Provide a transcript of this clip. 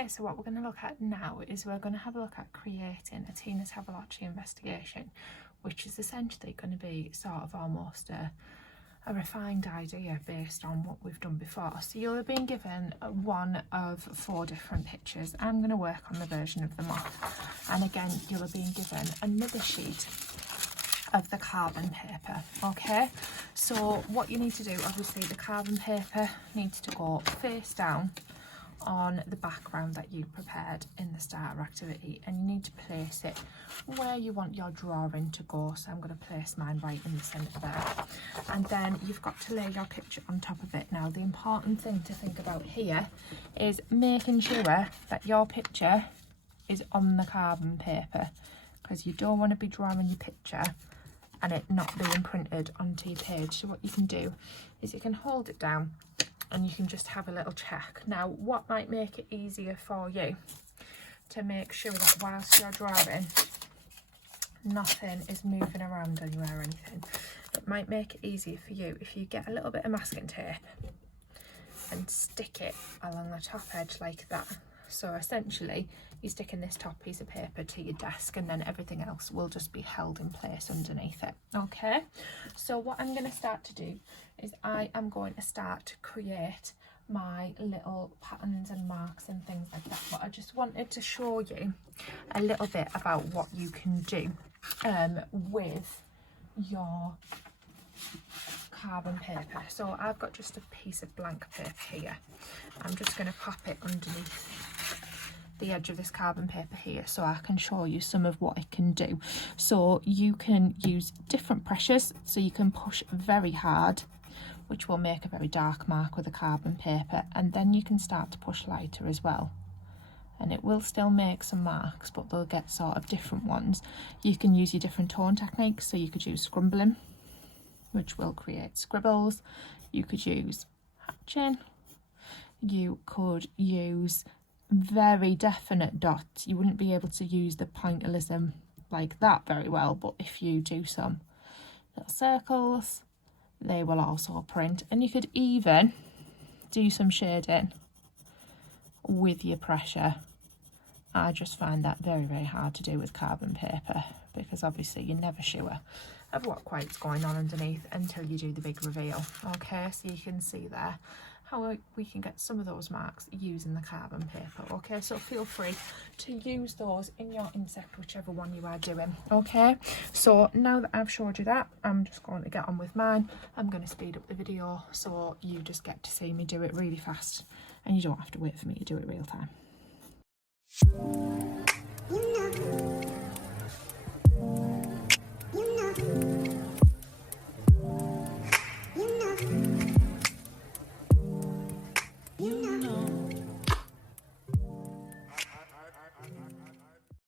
Okay, so what we're going to look at now is we're going to have a look at creating a Tina Tavolacci investigation, which is essentially going to be sort of almost a refined idea based on what we've done before. So you'll have been given one of 4 different pictures. I'm going to work on the version of them off, and again you'll have been given another sheet of the carbon paper. Okay, so what you need to do, obviously the carbon paper needs to go face down on the background that you prepared in the starter activity, and you need to place it where you want your drawing to go. So I'm going to place mine right in the centre there, and then you've got to lay your picture on top of it. Now the important thing to think about here is making sure that your picture is on the carbon paper, because you don't want to be drawing your picture and it not being printed onto your page. So what you can do is you can hold it down and you can just have a little check. Now what might make it easier for you to make sure that whilst you're drawing nothing is moving around anywhere or anything, it might make it easier for you if you get a little bit of masking tape and stick it along the top edge like that. So essentially you're sticking this top piece of paper to your desk, and then everything else will just be held in place underneath it. Okay, so what I'm going to start to do is I am going to start to create my little patterns and marks and things like that, but I just wanted to show you a little bit about what you can do with your carbon paper. So I've got just a piece of blank paper here. I'm just going to pop it underneath the edge of this carbon paper here so I can show you some of what it can do. So you can use different pressures, so you can push very hard, which will make a very dark mark with the carbon paper, and then you can start to push lighter as well, and it will still make some marks, but they'll get sort of different ones. You can use your different tone techniques, so you could use scrumbling, which will create scribbles. You could use hatching. You could use very definite dots. You wouldn't be able to use the pointillism like that very well, but if you do some little circles, they will also print. And you could even do some shading with your pressure. I just find that very, very hard to do with carbon paper, because obviously you're never sure of what quite's going on underneath until you do the big reveal. Okay, so you can see there how we can get some of those marks using the carbon paper. Okay, so feel free to use those in your insect, whichever one you are doing. Okay, so now that I've showed you that, I'm just going to get on with mine. I'm going to speed up the video so you just get to see me do it really fast, and you don't have to wait for me to do it real time. You know